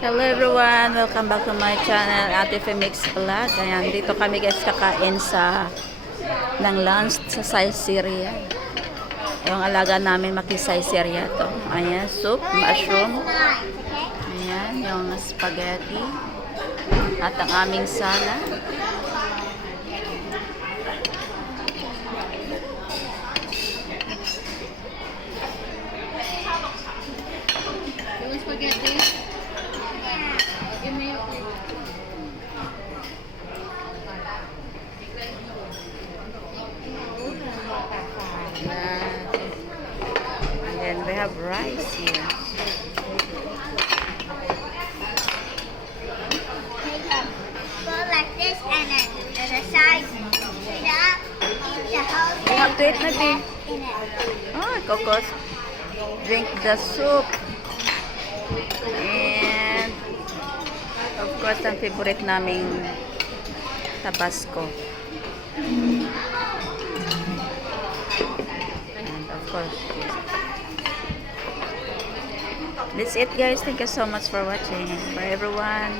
Hello everyone, welcome back to my channel, Ate Femix Vlog. Ayan, dito kami guys kakain ng lunch sa Saizeriya. Yung alaga namin Saizeriya to. Ayan, soup, mushroom. Ayan, yung spaghetti. At ang aming salad. Yung spaghetti? Give me your plate. Ayan. And then we have rice here. Go like this and then the side eat up, eat the whole You thing. have to eat na din. In it. Oh, Kokos. Drink the soup. And of course, ang favorite naming Tabasco. And of course, that's it guys. Thank you so much for watching. Bye everyone.